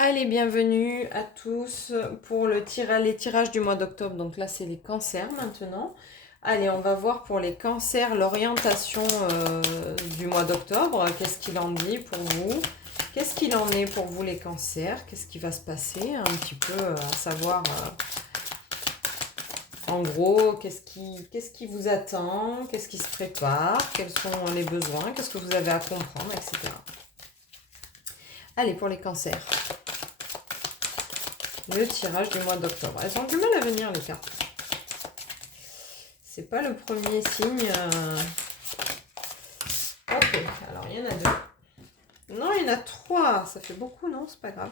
Allez, bienvenue à tous pour les tirages du mois d'octobre. Donc là, c'est les cancers maintenant. Allez, on va voir pour les cancers l'orientation du mois d'octobre. Qu'est-ce qu'il en dit pour vous? Qu'est-ce qu'il en est pour vous les cancers? Qu'est-ce qui va se passer? Un petit peu à savoir, en gros, qu'est-ce qui vous attend? Qu'est-ce qui se prépare? Quels sont les besoins? Qu'est-ce que vous avez à comprendre, etc. Allez, pour les cancers. Le tirage du mois d'octobre. Elles ont du mal à venir, les cartes. C'est pas le premier signe. Ok, alors il y en a deux. Non, il y en a trois. Ça fait beaucoup, non? C'est pas grave.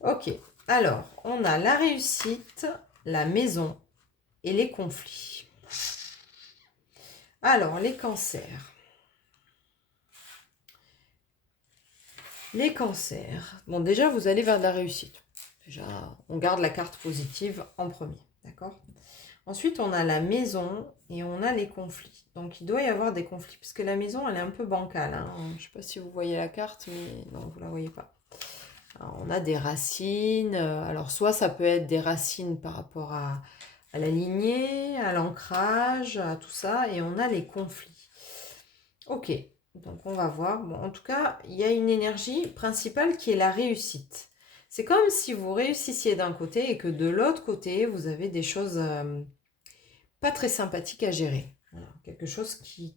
Ok, alors, on a la réussite, la maison et les conflits. Alors, les cancers. Les cancers. Bon, déjà, vous allez vers de la réussite. Déjà, on garde la carte positive en premier, d'accord? Ensuite, on a la maison et on a les conflits. Donc, il doit y avoir des conflits, parce que la maison, elle est un peu bancale. Hein. Je ne sais pas si vous voyez la carte, mais non, vous ne la voyez pas. Alors, on a des racines. Alors, soit ça peut être des racines par rapport à la lignée, à l'ancrage, à tout ça. Et on a les conflits. Ok, donc on va voir. Bon, en tout cas, il y a une énergie principale qui est la réussite. C'est comme si vous réussissiez d'un côté et que de l'autre côté, vous avez des choses pas très sympathiques à gérer. Voilà, quelque chose qui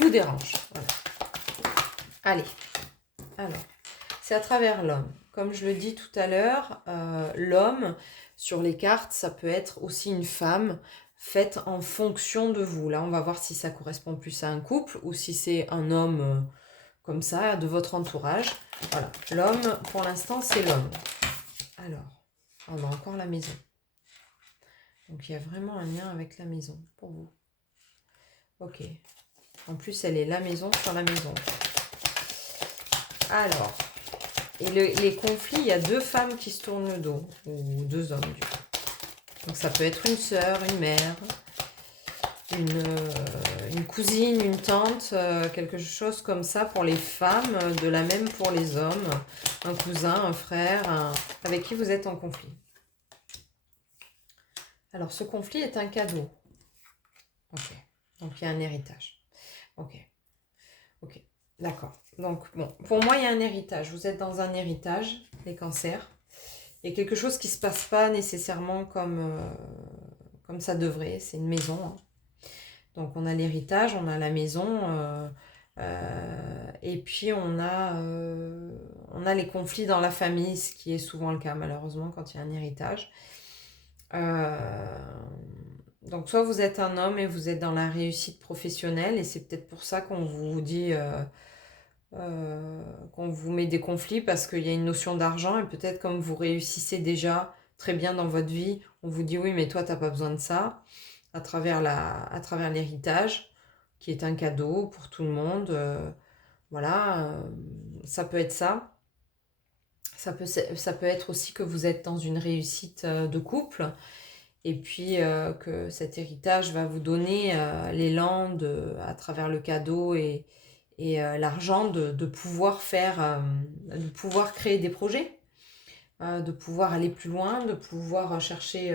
vous dérange. Voilà. Allez, alors, c'est à travers l'homme. Comme je le dis tout à l'heure, l'homme, sur les cartes, ça peut être aussi une femme faite en fonction de vous. Là, on va voir si ça correspond plus à un couple ou si c'est un homme comme ça, de votre entourage. Voilà, l'homme, pour l'instant, c'est l'homme. Alors, on a encore la maison. Donc, il y a vraiment un lien avec la maison pour vous. Ok. En plus, elle est la maison sur la maison. Alors, et les conflits, il y a deux femmes qui se tournent le dos, ou deux hommes du coup. Donc ça peut être une sœur, une mère, une cousine, une tante, quelque chose comme ça pour les femmes, de la même pour les hommes, un cousin, un frère, avec qui vous êtes en conflit. Alors ce conflit est un cadeau. Ok, donc il y a un héritage. Ok, d'accord. Donc bon, pour moi il y a un héritage. Vous êtes dans un héritage, les cancers. Il y a quelque chose qui ne se passe pas nécessairement comme ça devrait. C'est une maison. Hein. Donc on a l'héritage, on a la maison, et puis on a les conflits dans la famille, ce qui est souvent le cas malheureusement quand il y a un héritage. Donc soit vous êtes un homme et vous êtes dans la réussite professionnelle et c'est peut-être pour ça qu'on vous dit... qu'on vous met des conflits parce qu'il y a une notion d'argent et peut-être comme vous réussissez déjà très bien dans votre vie, on vous dit oui mais toi t'as pas besoin de ça à travers l'héritage qui est un cadeau pour tout le monde. Voilà, ça peut être ça. Ça peut être aussi que vous êtes dans une réussite de couple et puis que cet héritage va vous donner l'élan à travers le cadeau et l'argent de pouvoir de pouvoir créer des projets, de pouvoir aller plus loin, de pouvoir chercher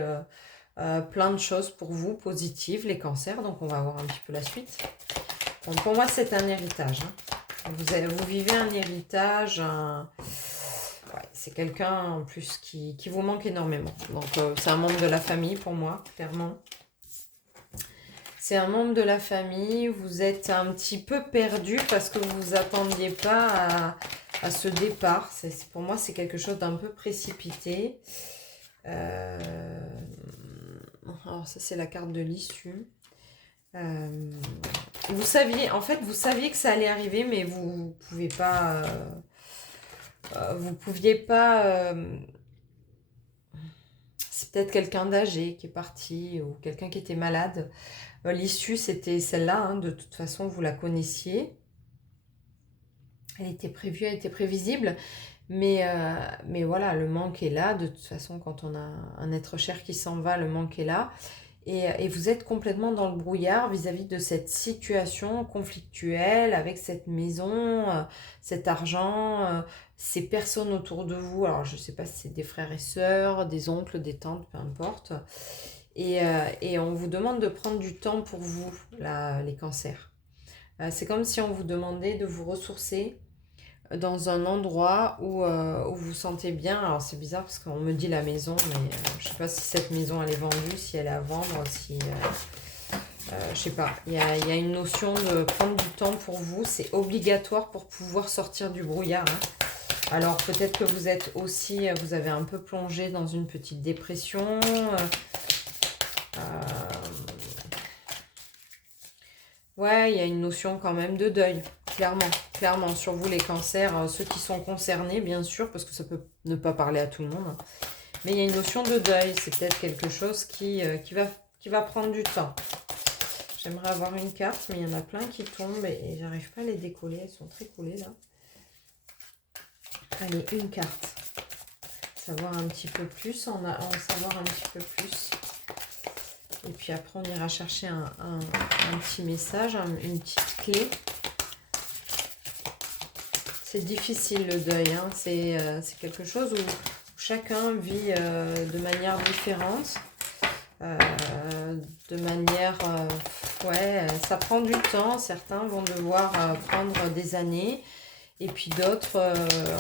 plein de choses pour vous positives, les cancers. Donc on va voir un petit peu la suite. Donc pour moi c'est un héritage. Hein. Vous vivez un héritage, ouais, c'est quelqu'un en plus qui vous manque énormément. Donc c'est un membre de la famille pour moi, clairement. C'est un membre de la famille, vous êtes un petit peu perdu parce que vous vous attendiez pas à ce départ. Pour moi, c'est quelque chose d'un peu précipité. Alors ça, c'est la carte de l'issue. Vous saviez que ça allait arriver, mais vous pouviez pas... c'est peut-être quelqu'un d'âgé qui est parti ou quelqu'un qui était malade. L'issue, c'était celle-là. Hein, de toute façon, vous la connaissiez. Elle était prévue, elle était prévisible. Mais voilà, le manque est là. De toute façon, quand on a un être cher qui s'en va, le manque est là. Et vous êtes complètement dans le brouillard vis-à-vis de cette situation conflictuelle avec cette maison, cet argent, ces personnes autour de vous. Alors, je ne sais pas si c'est des frères et sœurs, des oncles, des tantes, peu importe. Et on vous demande de prendre du temps pour vous, là, les cancers. C'est comme si on vous demandait de vous ressourcer dans un endroit où vous vous sentez bien. Alors c'est bizarre parce qu'on me dit la maison, mais je sais pas si cette maison elle est vendue, si elle est à vendre, si... je sais pas. Il y a une notion de prendre du temps pour vous. C'est obligatoire pour pouvoir sortir du brouillard. Hein. Alors peut-être que vous êtes aussi... Vous avez un peu plongé dans une petite dépression. Ouais, il y a une notion quand même de deuil, clairement, sur vous les cancers, ceux qui sont concernés, bien sûr, parce que ça peut ne pas parler à tout le monde, hein. Mais il y a une notion de deuil, c'est peut-être quelque chose qui va prendre du temps. J'aimerais avoir une carte, mais il y en a plein qui tombent et j'arrive pas à les décoller, elles sont très collées là. Allez, une carte. Savoir un petit peu plus, en savoir un petit peu plus. Et puis après, on ira chercher un petit message, une petite clé. C'est difficile le deuil, hein. C'est quelque chose où chacun vit de manière différente. De manière... ouais, ça prend du temps. Certains vont devoir prendre des années. Et puis d'autres,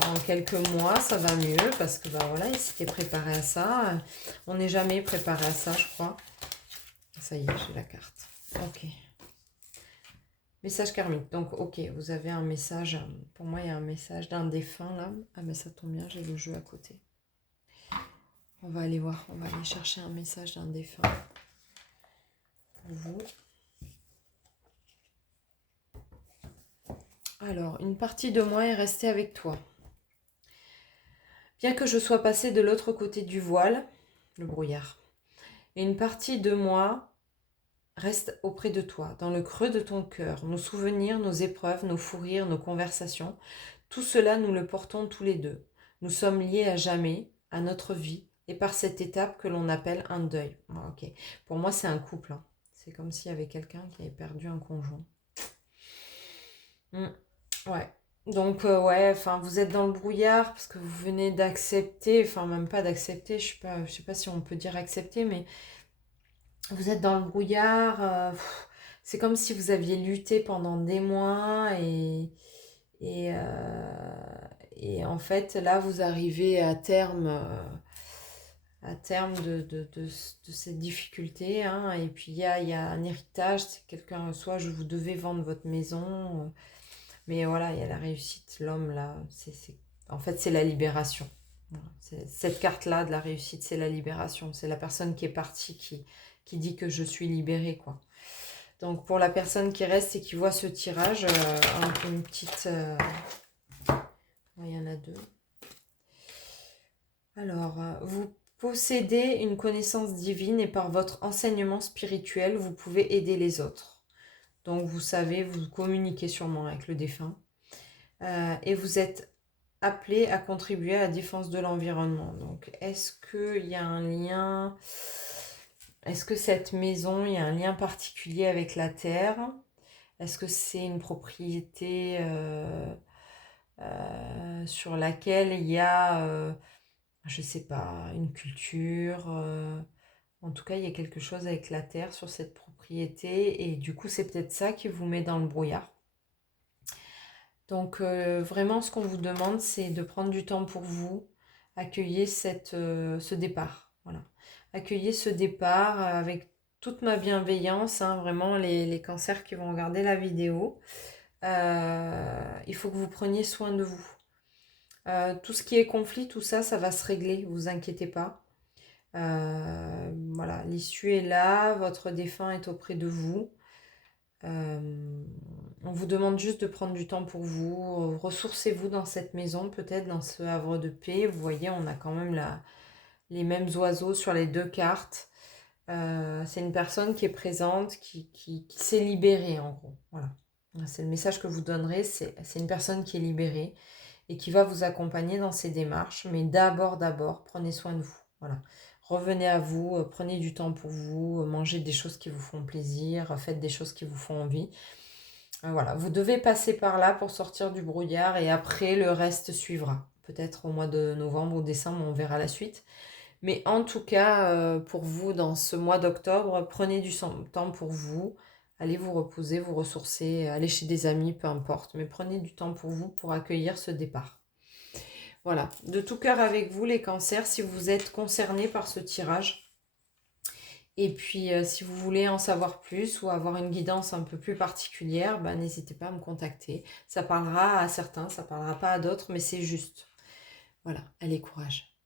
en quelques mois, ça va mieux. Parce que, bah voilà, ils s'étaient préparés à ça. On n'est jamais préparé à ça, je crois. Ça y est, j'ai la carte. Ok. Message karmique. Donc, ok, vous avez un message. Pour moi, il y a un message d'un défunt là. Ah, mais ça tombe bien, j'ai le jeu à côté. On va aller voir. On va aller chercher un message d'un défunt. Pour vous. Alors, une partie de moi est restée avec toi. Bien que je sois passée de l'autre côté du voile, le brouillard, et une partie de moi reste auprès de toi, dans le creux de ton cœur, nos souvenirs, nos épreuves, nos fous rires, nos conversations, tout cela nous le portons tous les deux. Nous sommes liés à jamais, à notre vie, et par cette étape que l'on appelle un deuil. Ok. Pour moi, c'est un couple. Hein. C'est comme s'il y avait quelqu'un qui avait perdu un conjoint. Ouais. Donc, ouais, enfin, vous êtes dans le brouillard parce que vous venez d'accepter, enfin, même pas d'accepter, je sais pas si on peut dire accepter, mais vous êtes dans le brouillard. C'est comme si vous aviez lutté pendant des mois et, et en fait, là, vous arrivez à terme de cette difficulté. Hein, et puis, il y a un héritage. C'est quelqu'un, soit je vous devais vendre votre maison, mais voilà, il y a la réussite. L'homme, là, en fait, c'est la libération. Voilà. Cette carte-là de la réussite, c'est la libération. C'est la personne qui est partie qui dit que je suis libérée, quoi. Donc, pour la personne qui reste et qui voit ce tirage, une petite... il y en a deux. Alors, vous possédez une connaissance divine et par votre enseignement spirituel, vous pouvez aider les autres. Donc, vous savez, vous communiquez sûrement avec le défunt. Et vous êtes appelé à contribuer à la défense de l'environnement. Donc, est-ce qu'il y a un lien... Est-ce que cette maison, il y a un lien particulier avec la terre? Est-ce que c'est une propriété sur laquelle il y a, je sais pas, une culture en tout cas, il y a quelque chose avec la terre sur cette propriété et du coup, c'est peut-être ça qui vous met dans le brouillard. Donc, vraiment, ce qu'on vous demande, c'est de prendre du temps pour vous, accueillir ce départ. Voilà. Accueillir ce départ avec toute ma bienveillance, hein, vraiment les cancers qui vont regarder la vidéo. Il faut que vous preniez soin de vous. Tout ce qui est conflit, tout ça, ça va se régler, vous inquiétez pas. Voilà, l'issue est là, votre défunt est auprès de vous. On vous demande juste de prendre du temps pour vous, ressourcez-vous dans cette maison, peut-être dans ce havre de paix. Vous voyez, on a quand même les mêmes oiseaux sur les deux cartes. C'est une personne qui est présente, qui s'est libérée en gros. Voilà. C'est le message que vous donnerez, c'est une personne qui est libérée et qui va vous accompagner dans ces démarches. Mais d'abord, prenez soin de vous. Voilà. revenez à vous, prenez du temps pour vous, mangez des choses qui vous font plaisir, faites des choses qui vous font envie. Voilà, vous devez passer par là pour sortir du brouillard et après le reste suivra. Peut-être au mois de novembre ou décembre, on verra la suite. Mais en tout cas, pour vous, dans ce mois d'octobre, prenez du temps pour vous. Allez vous reposer, vous ressourcer, allez chez des amis, peu importe. Mais prenez du temps pour vous pour accueillir ce départ. Voilà, de tout cœur avec vous les cancers, si vous êtes concernés par ce tirage. Et puis, si vous voulez en savoir plus ou avoir une guidance un peu plus particulière, bah, n'hésitez pas à me contacter. Ça parlera à certains, ça parlera pas à d'autres, mais c'est juste. Voilà, allez, courage.